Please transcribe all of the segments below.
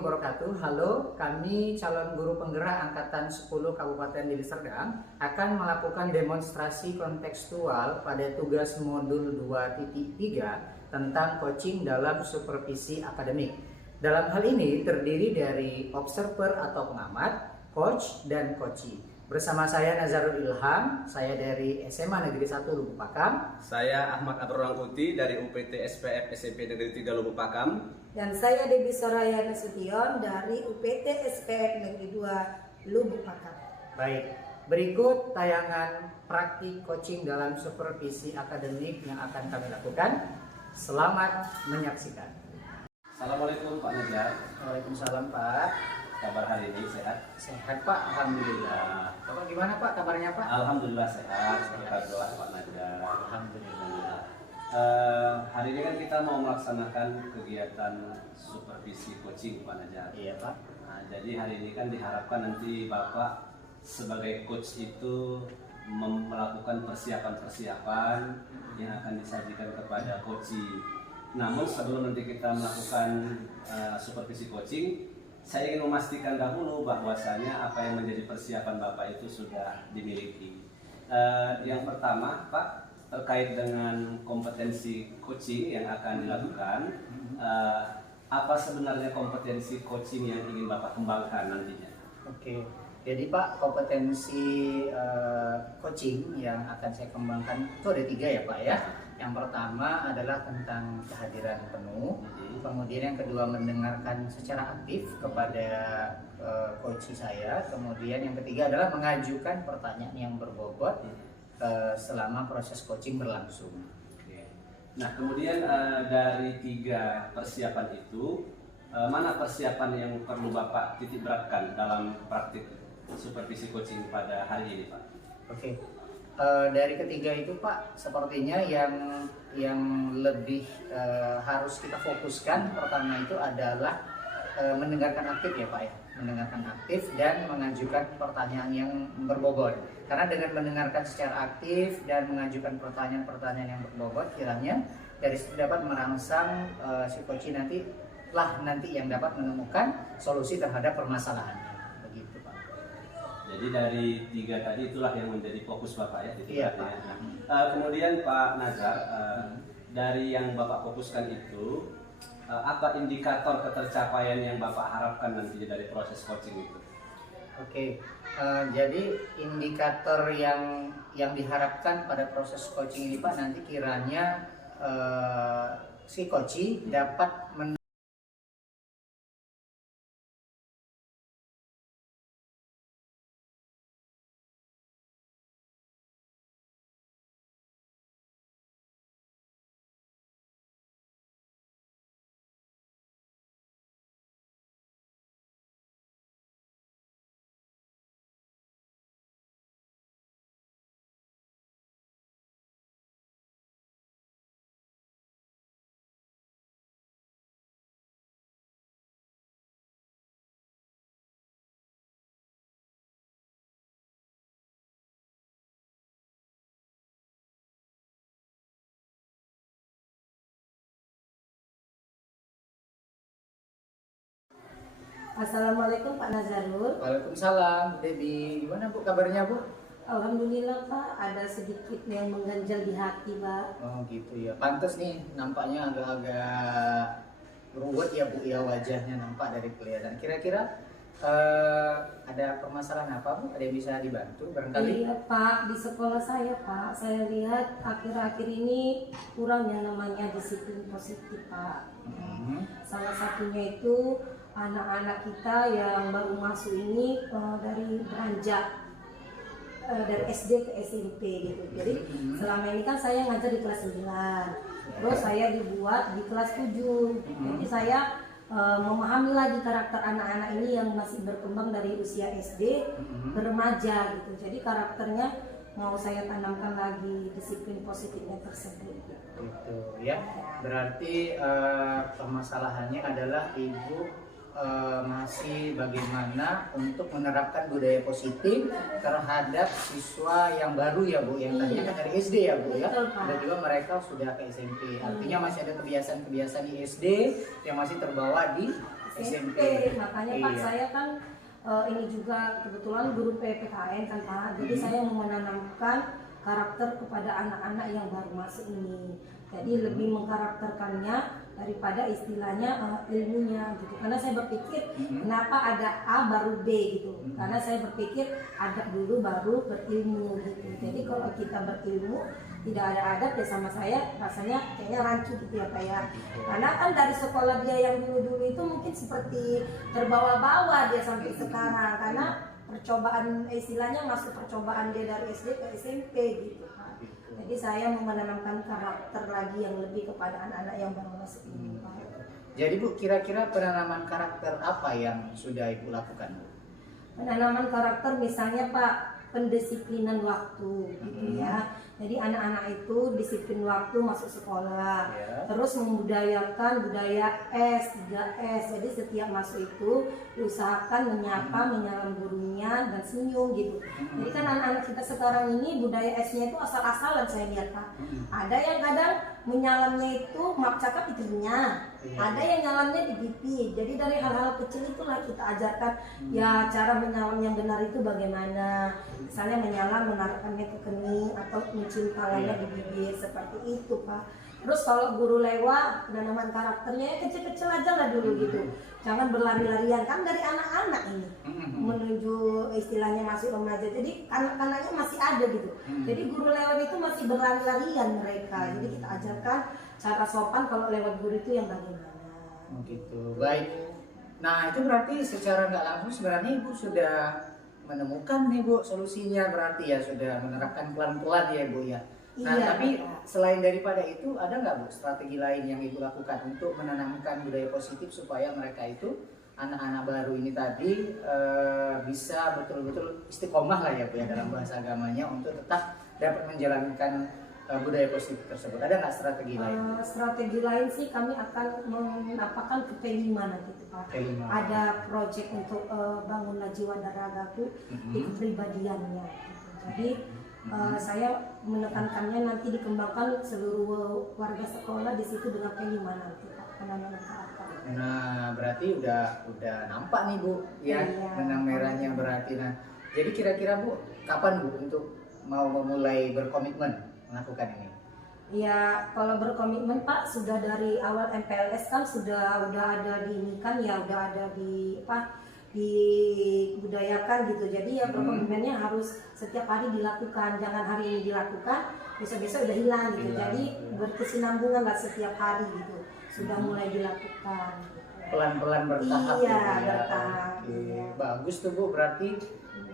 wabarakatuh. Halo, kami calon guru penggerak Angkatan 10 Kabupaten Deli Serdang akan melakukan demonstrasi kontekstual pada tugas modul 2.3 tentang coaching dalam supervisi akademik. Dalam hal ini terdiri dari observer atau pengamat, coach, dan coachee. Bersama saya Nazarul Ilham, saya dari SMA Negeri 1 Lubuk Pakam. Saya Ahmad Abdurrahman dari UPT SPF SMP Negeri 3 Lubuk Pakam. Dan saya Debbie Soraya Nasution dari UPT SPF Negeri 2 Lubuk Pakam. Baik, berikut tayangan praktik coaching dalam supervisi akademik yang akan kami lakukan. Selamat menyaksikan. Assalamualaikum Pak Najar. Waalaikumsalam Pak. Kabar hari ini sehat? Sehat Pak, Alhamdulillah. Bapak gimana Pak kabarnya Pak? Alhamdulillah sehat. Berkat doa Pak Najar. Alhamdulillah. Hari ini kan kita mau melaksanakan kegiatan supervisi coaching Pak Najar. Iya Pak. Nah, jadi hari ini kan diharapkan nanti Bapak sebagai coach itu melakukan persiapan-persiapan yang akan disajikan kepada coaching. Namun sebelum nanti kita melakukan supervisi coaching, saya ingin memastikan dahulu bahwasanya apa yang menjadi persiapan Bapak itu sudah dimiliki. Yang pertama, Pak, terkait dengan kompetensi coaching yang akan dilakukan, apa sebenarnya kompetensi coaching yang ingin Bapak kembangkan nantinya? Oke, jadi Pak, kompetensi coaching yang akan saya kembangkan itu ada 3 ya Pak ya. Yang pertama adalah tentang kehadiran penuh, kemudian yang kedua mendengarkan secara aktif kepada coach saya, kemudian yang ketiga adalah mengajukan pertanyaan yang berbobot selama proses coaching berlangsung. Nah, kemudian dari 3 persiapan itu, mana persiapan yang perlu Bapak titik beratkan dalam praktik supervisi coaching pada hari ini, Pak? Oke. Dari ketiga itu Pak, sepertinya yang lebih harus kita fokuskan pertama itu adalah mendengarkan aktif ya Pak ya, mendengarkan aktif dan mengajukan pertanyaan yang berbobot. Karena dengan mendengarkan secara aktif dan mengajukan pertanyaan-pertanyaan yang berbobot, kiranya dari situ dapat merangsang si coach nanti yang dapat menemukan solusi terhadap permasalahannya. Jadi dari 3 tadi itulah yang menjadi fokus Bapak ya. Iya Pak. Kemudian Pak Nazar, dari yang Bapak fokuskan itu, apa indikator ketercapaian yang Bapak harapkan nanti dari proses coaching itu? Oke, jadi indikator yang diharapkan pada proses coaching ini Pak, nanti kiranya si coach dapat Assalamualaikum Pak Nazarul. Waalaikumsalam, Debbie. Gimana Bu kabarnya Bu? Alhamdulillah Pak, ada sedikit yang mengganjal di hati Pak. Oh gitu ya, pantas nih nampaknya agak-agak ruwet ya Bu ya, wajahnya nampak dari kelihatan. Kira-kira ada permasalahan apa Bu? Ada yang bisa dibantu barangkali? Iya Pak, di sekolah saya Pak, saya lihat akhir-akhir ini kurang yang namanya disiplin positif Pak. Salah satunya itu anak-anak kita yang baru masuk ini dari beranjak dari SD ke SMP gitu. Jadi selama ini kan saya ngajar di kelas 9, terus saya dibuat di kelas 7. Jadi saya memahami lagi karakter anak-anak ini yang masih berkembang dari usia SD ke remaja gitu. Jadi karakternya mau saya tanamkan lagi disiplin positifnya tersebut. Gitu ya. Berarti permasalahannya adalah Ibu masih bagaimana untuk menerapkan budaya positif terhadap siswa yang baru ya Bu, yang tadinya kan dari SD ya Bu ya, dan juga mereka sudah ke SMP. Artinya masih ada kebiasaan-kebiasaan di SD yang masih terbawa di SMP. Makanya Pak, Iya. saya kan ini juga kebetulan guru PPKN kan Pak. Jadi saya mau menanamkan karakter kepada anak-anak yang baru masuk ini. Jadi lebih mengkarakterkannya daripada istilahnya ilmunya gitu. Karena saya berpikir kenapa ada A baru B gitu. Karena saya berpikir adab dulu baru berilmu gitu. Jadi kalau kita berilmu tidak ada adab ya sama saya rasanya kayaknya rancu gitu ya Pak ya. Karena kan dari sekolah dia yang dulu-dulu itu mungkin seperti terbawa-bawa dia sampai sekarang karena percobaan istilahnya masuk percobaan dia dari SD ke SMP gitu Pak. Jadi saya mau menanamkan karakter lagi yang lebih kepada anak-anak yang baru masuk ini Pak. Jadi Bu, kira-kira penanaman karakter apa yang sudah Ibu lakukan, Bu? Penanaman karakter misalnya Pak, pendisiplinan waktu gitu ya. Jadi anak-anak itu disiplin waktu masuk sekolah, terus membudayakan budaya S, 3S. Jadi setiap masuk itu diusahakan menyapa, menyalam gurunya dan senyum gitu. Jadi kan anak-anak kita sekarang ini budaya S-nya itu asal-asalan saya lihat Pak. Ada yang kadang menyalamnya itu maaf cakap di telinga, ada yang nyalamnya di pipi. Jadi dari hal-hal kecil itulah kita ajarkan ya cara menyalam yang benar itu bagaimana. Misalnya menyalam menaruhkannya ke kening atau mencium tangannya di bibir seperti itu Pak. Terus kalau guru lewat penanaman karakternya ya kecil-kecil aja lah dulu gitu. Jangan berlari-larian kan dari anak-anak ini menuju istilahnya masih remaja. Jadi anak-anaknya masih ada gitu. Jadi guru lewat itu masih berlari-larian mereka. Jadi kita ajarkan cara sopan kalau lewat guru itu yang bagaimana. Oh gitu, baik. Nah itu berarti secara nggak langsung sebenarnya Ibu sudah menemukan nih Bu solusinya, berarti ya sudah menerapkan pelan-pelan ya Bu ya. Nah Iya, tapi Pak. selain daripada itu ada nggak Bu strategi lain yang Ibu lakukan untuk menanamkan budaya positif supaya mereka itu anak-anak baru ini tadi bisa betul-betul istiqomah lah ya Bu ya dalam bahasa agamanya untuk tetap dapat menjalankan budaya positif tersebut. Ada nggak strategi lain? Strategi lain sih kami akan menapakan ke P5 nanti tuh Pak. P5. Ada proyek untuk bangunlah jiwa dan ragaku di kepribadiannya. Gitu. Jadi saya menekankannya nanti dikembangkan seluruh warga sekolah di situ dengan P5 nanti Pak. Penanaman karakter. Nah berarti udah nampak nih Bu ya Iya. benang merahnya berarti. Nah jadi kira-kira Bu kapan Bu untuk mau memulai berkomitmen melakukan ini? Ya kalau berkomitmen Pak sudah dari awal MPLS kan sudah ada di ini kan ya udah ada di dibudayakan gitu. Jadi ya berkomitmennya harus setiap hari dilakukan, jangan hari ini dilakukan besok-besok udah hilang gitu. Jadi berkesinambungan lah setiap hari gitu. Sudah mulai dilakukan. Gitu. Pelan-pelan bertahap Iya, gitu ya. bertahap, Oke. iya. Bagus tuh Bu, berarti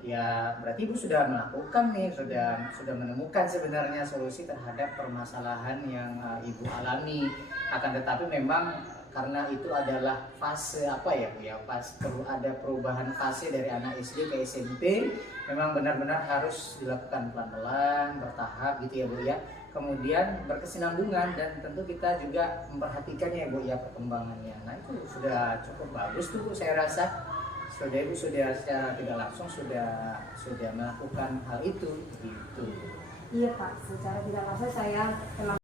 ya berarti Ibu sudah melakukan nih, sudah menemukan sebenarnya solusi terhadap permasalahan yang Ibu alami. Akan tetapi memang karena itu adalah fase apa ya Bu ya, perlu ada perubahan fase dari anak SD ke SMP, memang benar-benar harus dilakukan pelan-pelan, bertahap gitu ya Bu ya. Kemudian berkesinambungan dan tentu kita juga memperhatikannya ya Bu ya perkembangannya. Nah itu sudah cukup bagus tuh Bu, saya rasa. Sudah Ibu sudah secara tidak langsung sudah melakukan hal itu gitu. Iya Pak, secara tidak langsung saya telah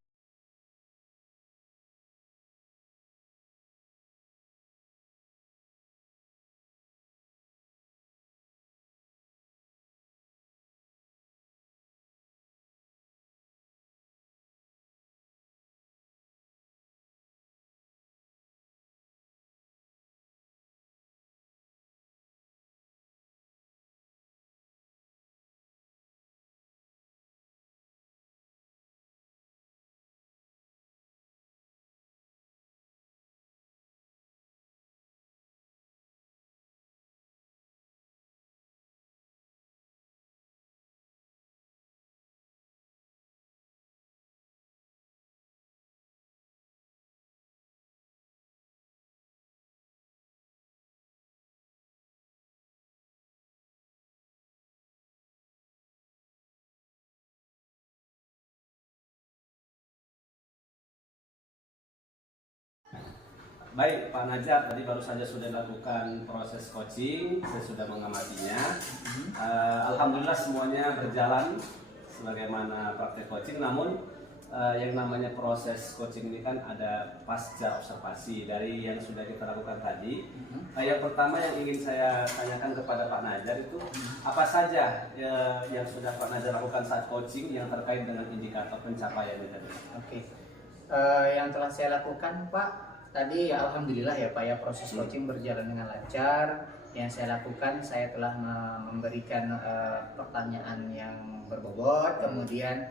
Baik Pak Najat, tadi baru saja sudah dilakukan proses coaching, saya sudah mengamatinya. Alhamdulillah semuanya berjalan sebagaimana praktek coaching, namun yang namanya proses coaching ini kan ada pasca observasi dari yang sudah kita lakukan tadi. Yang pertama yang ingin saya tanyakan kepada Pak Najar itu apa saja yang sudah Pak Najar lakukan saat coaching yang terkait dengan indikator pencapaiannya tadi? Oke. Yang telah saya lakukan Pak, tadi ya alhamdulillah ya Pak ya, proses coaching berjalan dengan lancar. Yang saya lakukan, saya telah memberikan pertanyaan yang berbobot, kemudian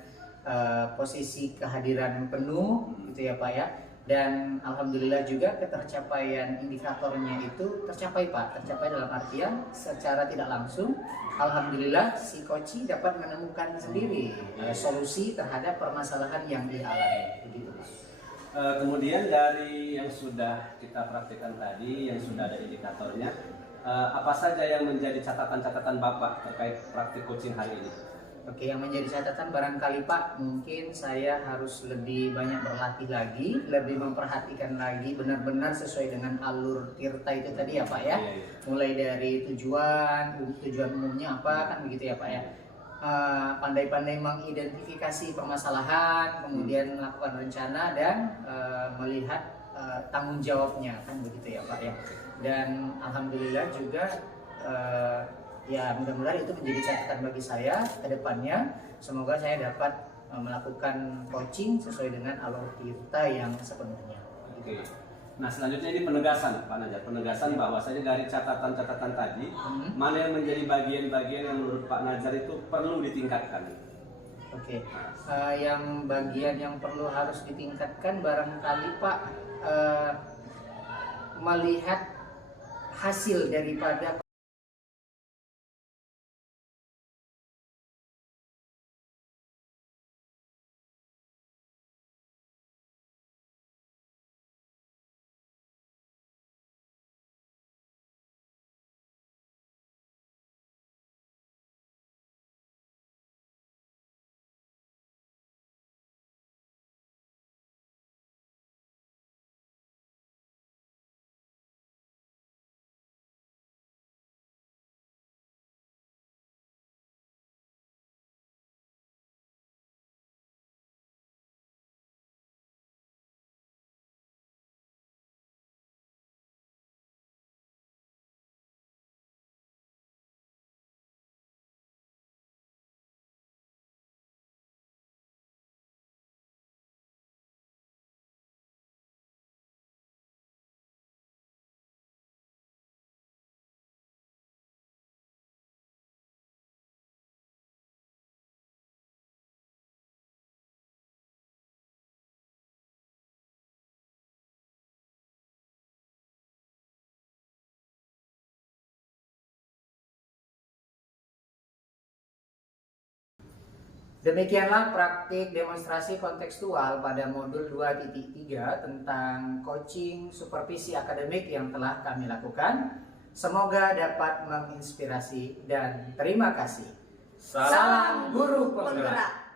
posisi kehadiran penuh gitu ya Pak ya, dan alhamdulillah juga ketercapaian indikatornya itu tercapai Pak, tercapai dalam artian secara tidak langsung alhamdulillah si coach dapat menemukan sendiri solusi terhadap permasalahan yang dia alami begitu Pak. Kemudian dari yang sudah kita praktikkan tadi, yang sudah ada indikatornya, apa saja yang menjadi catatan-catatan Bapak terkait praktik coaching hari ini? Oke, yang menjadi catatan barangkali Pak, mungkin saya harus lebih banyak berlatih lagi, lebih memperhatikan lagi benar-benar sesuai dengan alur tirta itu tadi ya Pak ya. Mulai dari tujuan umumnya apa kan begitu ya Pak ya. Pandai-pandai mengidentifikasi permasalahan, kemudian melakukan rencana dan melihat tanggung jawabnya kan begitu ya Pak ya. Dan alhamdulillah juga ya mudah-mudahan itu menjadi catatan bagi saya ke depannya. Semoga saya dapat melakukan coaching sesuai dengan alur tirta yang sepenuhnya. Oke. Nah selanjutnya ini penegasan Pak Najar, penegasan bahwasanya dari catatan-catatan tadi mana yang menjadi bagian-bagian yang menurut Pak Najar itu perlu ditingkatkan. Oke, yang bagian yang perlu harus ditingkatkan barangkali Pak, melihat hasil daripada demikianlah praktik demonstrasi kontekstual pada modul 2.3 tentang coaching supervisi akademik yang telah kami lakukan. Semoga dapat menginspirasi dan terima kasih. Salam Guru Penggerak.